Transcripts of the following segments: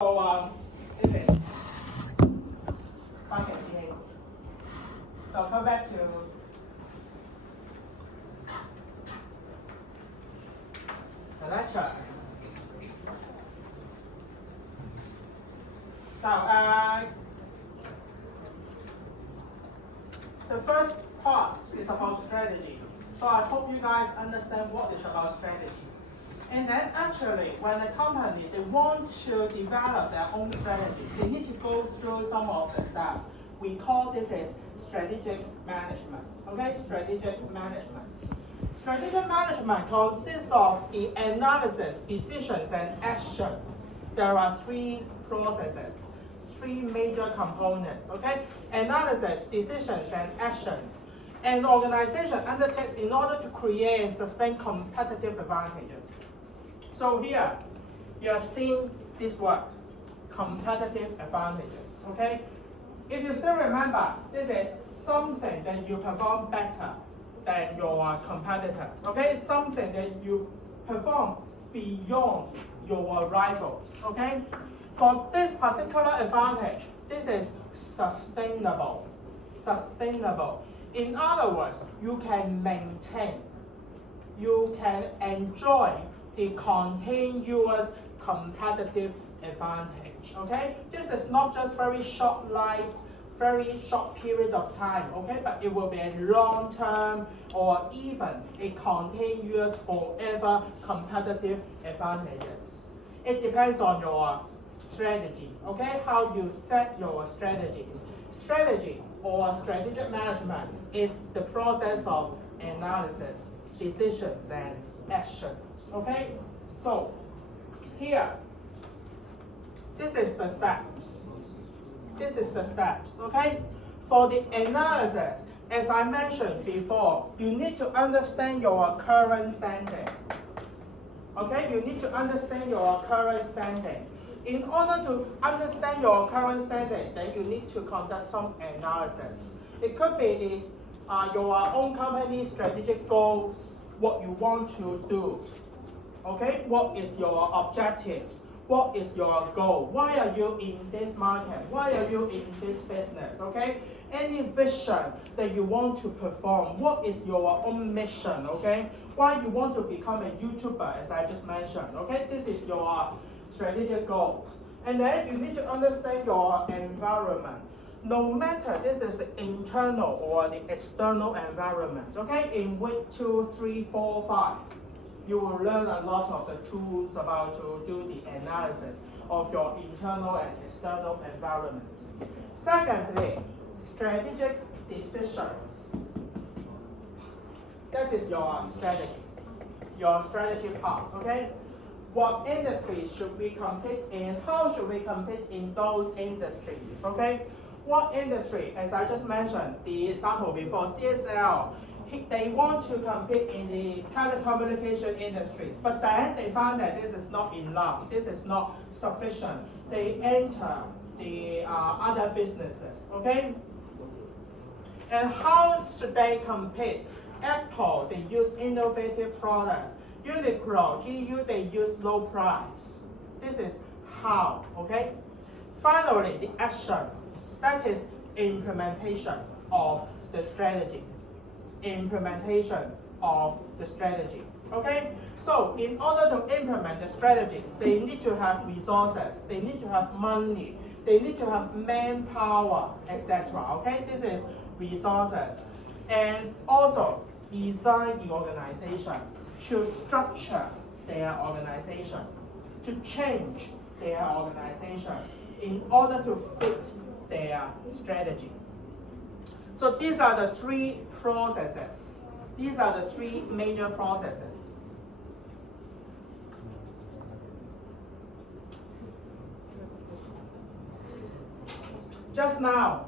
So this is 5.ca. So come back to the lecture. Now, the first part is about strategy. So I hope you guys understand what is about strategy. And then actually, when a company, they want to develop their own strategies, they need to go through some of the steps. We call this as strategic management, okay? Strategic management. Strategic management consists of the analysis, decisions, and actions. There are three processes, three major components, okay? Analysis, decisions, and actions. An organization undertakes in order to create and sustain competitive advantages. So here, you have seen this word, competitive advantages, okay? If you still remember, this is something that you perform better than your competitors, okay? Something that you perform beyond your rivals, okay? For this particular advantage, this is sustainable, sustainable. In other words, you can maintain, you can enjoy the continuous competitive advantage, okay? This is not just very short-lived, very short period of time, okay? But it will be a long-term or even a continuous forever competitive advantages. It depends on your strategy, okay? How you set your strategies. Strategy or strategic management is the process of analysis, decisions, and actions, okay? So, here, this is the steps. This is the steps, okay? For the analysis, as I mentioned before, you need to understand your current standing. Okay, you need to understand your current standing. In order to understand your current standing, then you need to conduct some analysis. It could be your own company's strategic goals, what you want to do. Okay, what is your objectives? What is your goal? Why are you in this market? Why are you in this business? Okay, any vision that you want to perform. What is your own mission? Okay, why you want to become a YouTuber, as I just mentioned. Okay, this is your strategic goals. And then you need to understand your environment. No matter this is the internal or the external environment, okay? In week 2, 3, 4, 5, you will learn a lot of the tools about to do the analysis of your internal and external environments. Secondly, strategic decisions. That is your strategy part, okay? What industries should we compete in? How should we compete in those industries, okay? What industry, as I just mentioned, the example before, CSL, they want to compete in the telecommunication industries, but then they found that this is not enough, this is not sufficient. They enter the other businesses, okay? And how should they compete? Apple, they use innovative products. Uniqlo, GU, they use low price. This is how, okay? Finally, the action. That is implementation of the strategy. Implementation of the strategy, okay? So in order to implement the strategies, they need to have resources, they need to have money, they need to have manpower, etc., okay? This is resources. And also, design the organization, to structure their organization, to change their organization in order to fit their strategy. So these are the three processes. These are the three major processes. Just now,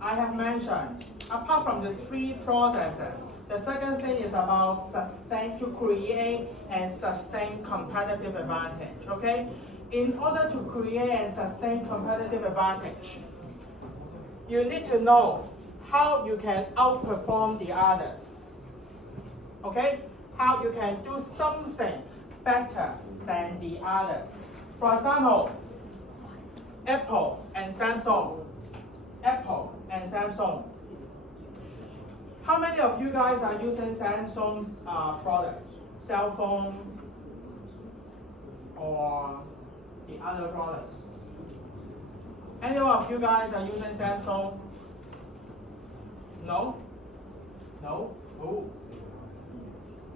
I have mentioned, apart from the three processes, the second thing is about to create and sustain competitive advantage, okay? In order to create and sustain competitive advantage, you need to know how you can outperform the others, okay? How you can do something better than the others. For example, Apple and Samsung. Apple and Samsung. How many of you guys are using Samsung's products? Cell phone or the other products? Any of you guys are using Samsung? No? No? Ooh.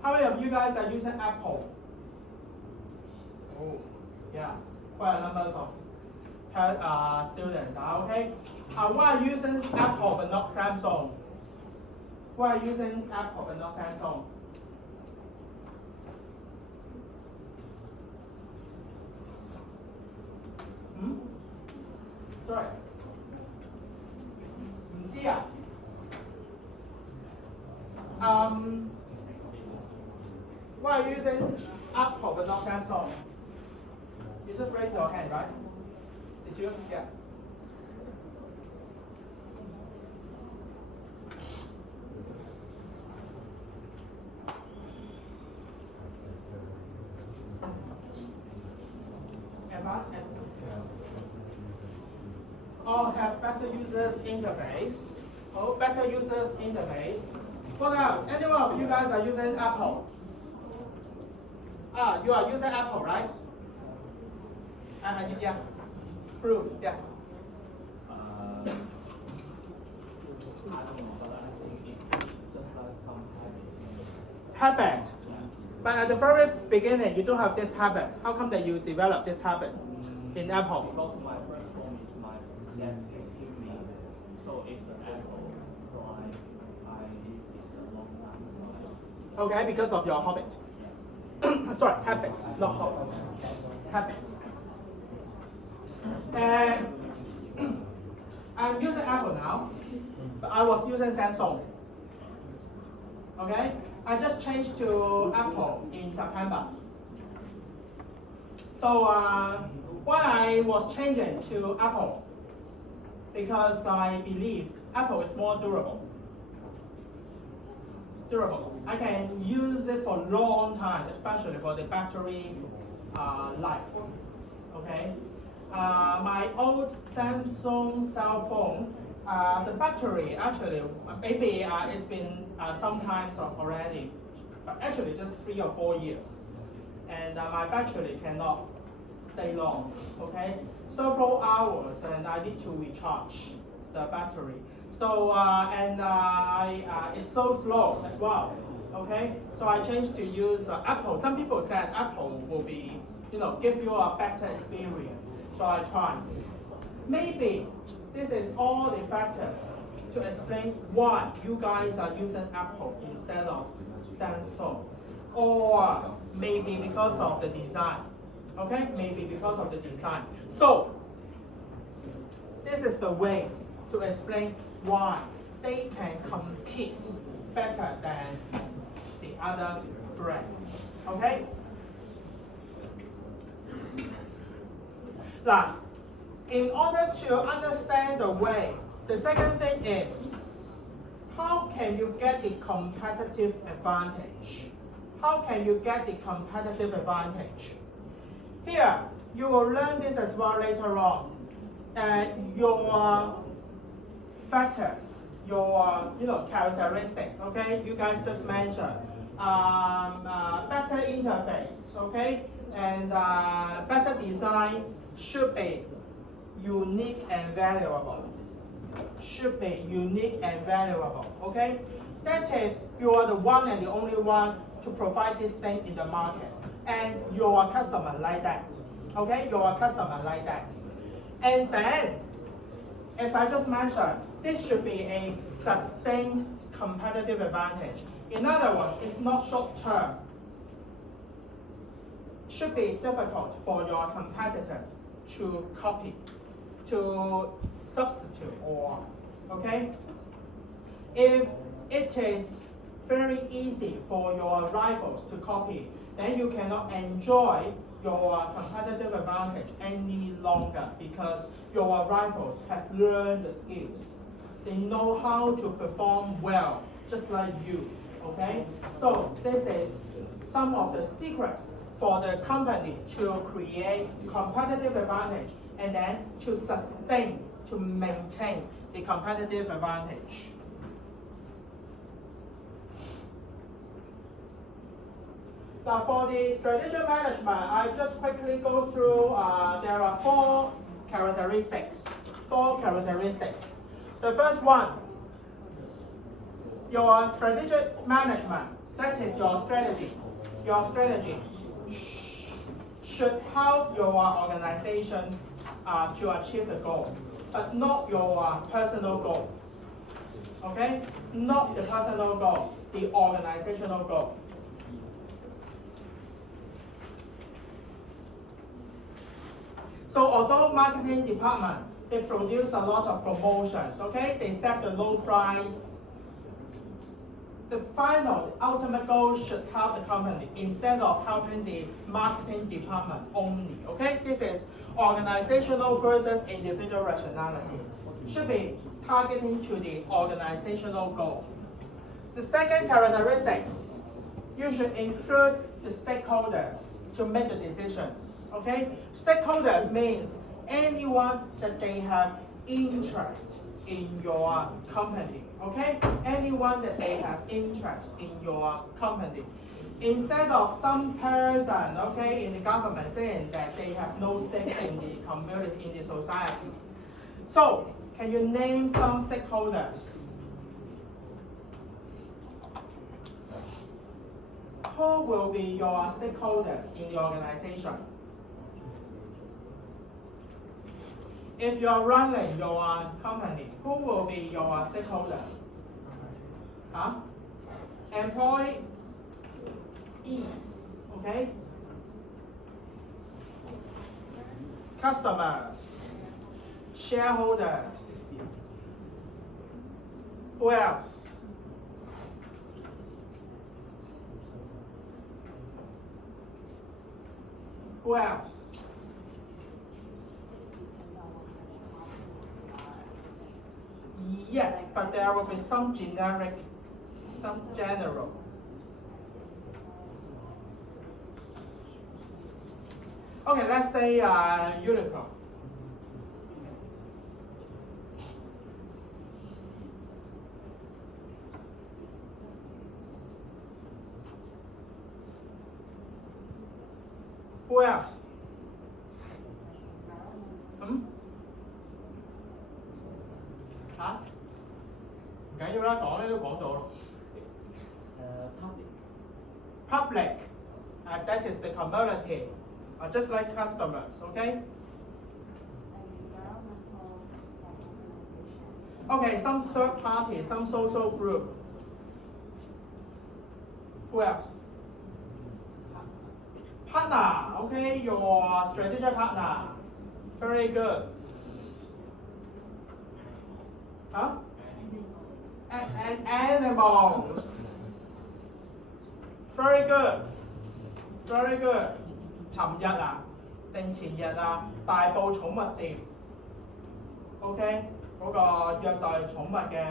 How many of you guys are using Apple? Oh, yeah, quite a number of students. Okay. Why are you using Apple but not Samsung? Why are you using Apple but not Samsung? Sorry. 唔知啊。Why are you using Apple but not Samsung? You just raise your hand, right? Did you? Yeah. Emma? All have better users interface. Oh, better users interface. What else? Any one of you guys are using Apple? You are using Apple, right? Yeah. Blue, yeah. I don't know, but I think it's just like some Habit. But at the very beginning, you don't have this habit. How come that you develop this habit in Apple? Because my first phone is my dad gave me, so it's an Apple. So I use it a long time. So Okay, because of your habit. Sorry, habit, not habit. Habit. And I'm using Apple now, but I was using Samsung. Okay, I just changed to Apple in September. So why I was changing to Apple? Because I believe Apple is more durable. I can use it for a long time, especially for the battery life. Okay. My old Samsung cell phone, the battery actually maybe it's been some times already, but actually just 3 or 4 years, and my battery cannot stay long. Okay, several hours, and I need to recharge the battery. So it's so slow as well. Okay, so I changed to use Apple. Some people said Apple will be, give you a better experience. So I tried. Maybe this is all the factors to explain why you guys are using Apple instead of Samsung, or maybe because of the design. Okay, maybe because of the design. So this is the way to explain why they can compete better than the other brand. Okay? Now, in order to understand the way, the second thing is, how can you get the competitive advantage? How can you get the competitive advantage? Here, you will learn this as well later on. Your factors, your characteristics, okay? You guys just mentioned better interface, okay? And better design should be unique and valuable. Should be unique and valuable, okay? That is, you are the one and the only one to provide this thing in the market. And your customer like that, okay? Your customer like that. And then, as I just mentioned, this should be a sustained competitive advantage. In other words, it's not short term. Should be difficult for your competitor to copy, to substitute, or, okay? If it is very easy for your rivals to copy, then you cannot enjoy your competitive advantage any longer because your rivals have learned the skills. They know how to perform well, just like you, okay? So this is some of the secrets for the company to create competitive advantage and then to sustain, to maintain the competitive advantage. Now for the strategic management, I just quickly go through, there are four characteristics. The first one, your strategic management, that is your strategy. Your strategy should help your organizations to achieve the goal, but not your personal goal. Okay? Not the personal goal, the organizational goal. So although marketing department, they produce a lot of promotions, okay? They set the low price. The final, the ultimate goal should help the company instead of helping the marketing department only, okay? This is organizational versus individual rationality. Should be targeting to the organizational goal. The second characteristics, you should include the stakeholders to make the decisions, okay? Stakeholders means anyone that they have interest in your company, okay? Anyone that they have interest in your company. Instead of some person, okay, in the government saying that they have no stake in the community, in the society. So, can you name some stakeholders? Who will be your stakeholders in the organization? If you are running your company, who will be your stakeholder? Huh? Employees, okay? Customers, shareholders. Who else? Who else? Yes, but there will be some generic, some general. Okay, let's say Uniqlo. Who else?嚇？唔緊要啦，講咧都講咗咯。Public, that is the community, just like customers, okay? Okay, some third party, some social group. Who else? Partner, okay, your strategic partner. Very good. Huh? And animals. Very good. Very good. 尋日啊，定前日啊，大埔寵物店 ，OK， 嗰個虐待寵物嘅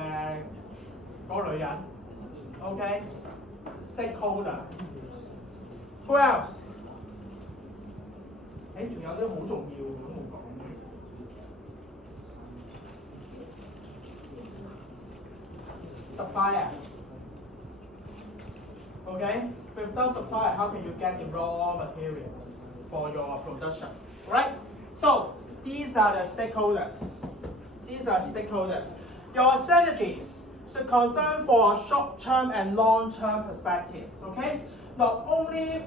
嗰個女人 ，OK，stakeholder。Who else？ 誒，仲有啲好重要咁冇講。Supplier. Okay? Without supplier, how can you get the raw materials for your production? Right? So these are the stakeholders. These are stakeholders. Your strategies should concern for short-term and long-term perspectives. Okay? Not only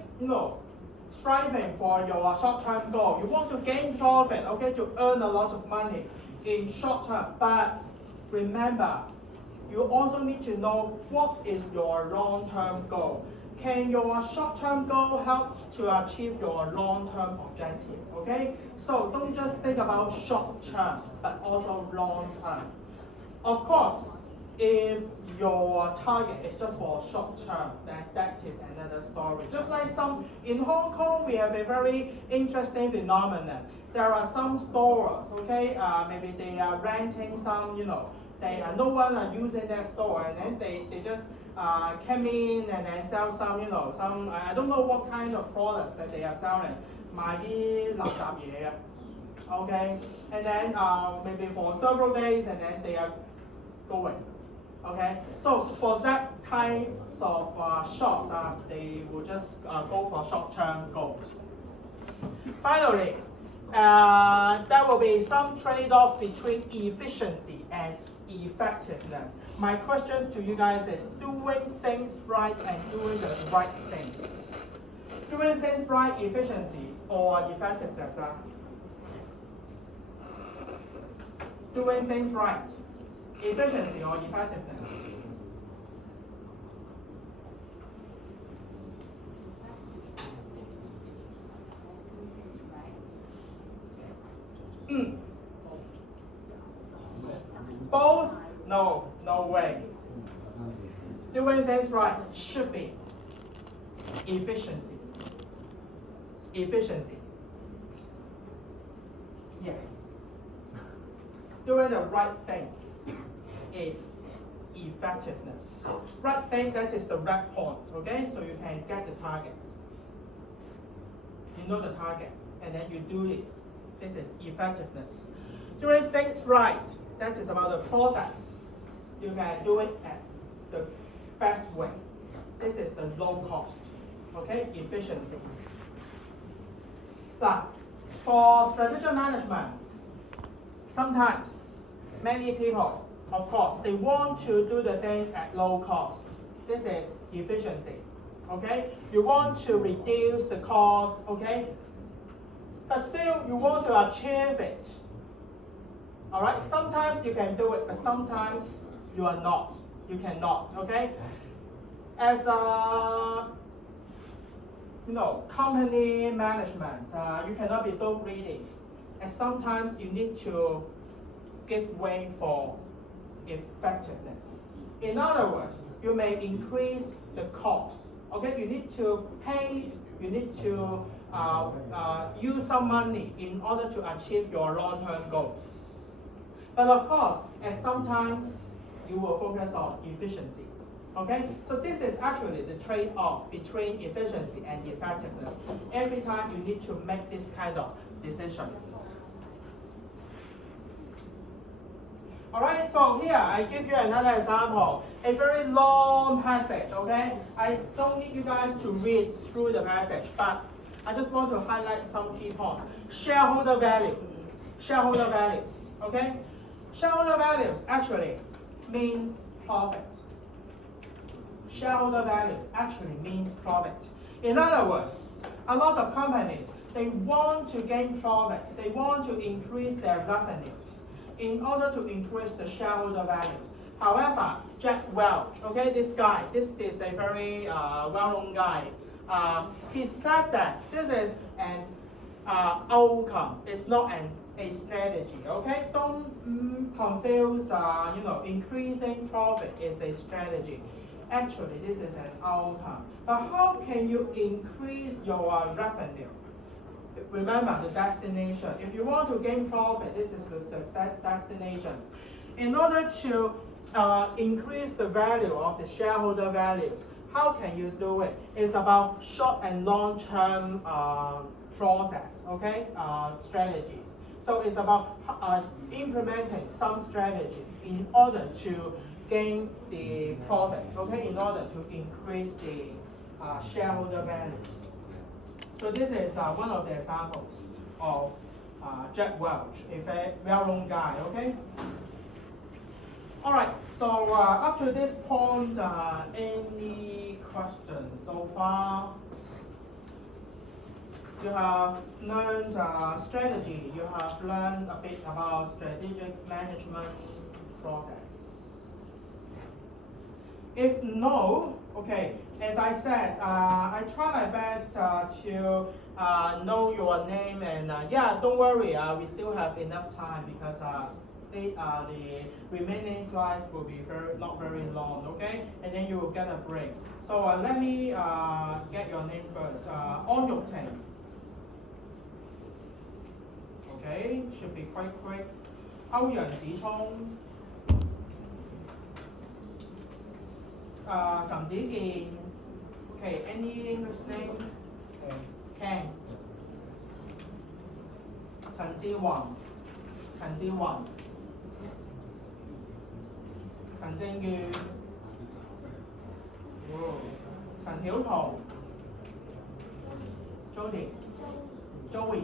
striving for your short-term goal. You want to gain profit, okay, to earn a lot of money in short term. But remember, you also need to know what is your long-term goal. Can your short-term goal help to achieve your long-term objective? Okay? So don't just think about short-term, but also long-term. Of course, if your target is just for short-term, then that is another story. Just like in Hong Kong, we have a very interesting phenomenon. There are some stores, okay, maybe they are renting some, no one are using their store, and then they just came in and then sell some, some I don't know what kind of products that they are selling. 賣啲垃圾嘢嘅 ，okay, and then maybe for several days, and then they are going, okay. So for that kind of shops, they will just go for short-term goals. Finally, there will be some trade-off between efficiency and effectiveness. My questions to you guys is doing things right and doing the right things. Doing things right, efficiency or effectiveness? Doing things right, efficiency or effectiveness? Both? No, no way. Doing things right should be efficiency. Efficiency. Yes. Doing the right things is effectiveness. Right thing, that is the red point, okay? So you can get the target. You know the target, and then you do it. This is effectiveness. Doing things right, that is about the process. You can do it at the best way. This is the low cost, okay? Efficiency. But for strategic management, sometimes many people, of course, they want to do the things at low cost. This is efficiency, okay? You want to reduce the cost, okay? But still, you want to achieve it. All right, sometimes you can do it, but sometimes you are not. You cannot, okay? As a company management, you cannot be so greedy. And sometimes you need to give way for effectiveness. In other words, you may increase the cost. Okay, you need to pay, you need to use some money in order to achieve your long-term goals. But of course, and sometimes you will focus on efficiency. Okay, so this is actually the trade-off between efficiency and effectiveness. Every time you need to make this kind of decision. All right, so here I give you another example, a very long passage, okay? I don't need you guys to read through the passage, but I just want to highlight some key points. Shareholder value, shareholder values, okay? Shareholder values actually means profit. Shareholder values actually means profit. In other words, a lot of companies, they want to gain profit, they want to increase their revenues in order to increase the shareholder values. However, Jack Welch, okay, this guy, this is a very well-known guy. He said that this is an outcome, it's not a strategy, okay? Don't confuse, increasing profit is a strategy. Actually, this is an outcome. But how can you increase your revenue? Remember the destination. If you want to gain profit, this is the destination. In order to increase the value of the shareholder values, how can you do it? It's about short and long-term process, okay? Strategies. So it's about implementing some strategies in order to gain the profit, okay? In order to increase the shareholder values. So this is one of the examples of Jack Welch, a very well-known guy, okay? All right, so up to this point, any questions so far? You have learned strategy, you have learned a bit about strategic management process. If no, okay, as I said, I try my best to know your name, and yeah, don't worry, we still have enough time because the remaining slides will be not very long, okay? And then you will get a break. So let me get your name first. On your team. Okay, should be quite quick. 歐陽子聰岑子健。Okay, any English name? Okay, Ken. 陳志宏。陳正月。陳曉彤。Joey。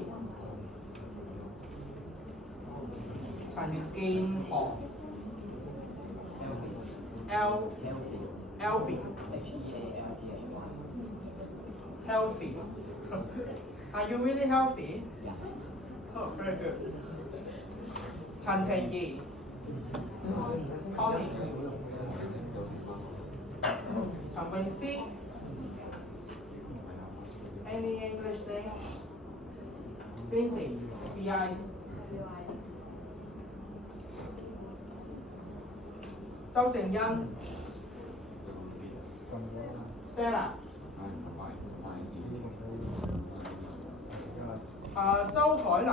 陳建航。Alfie。Healthy. Are you really healthy? Oh, very good. 陳庭儀。Polly。陳詠詩。Any English name? Vincent. VIC。周靜欣。Stella。周凱蘭。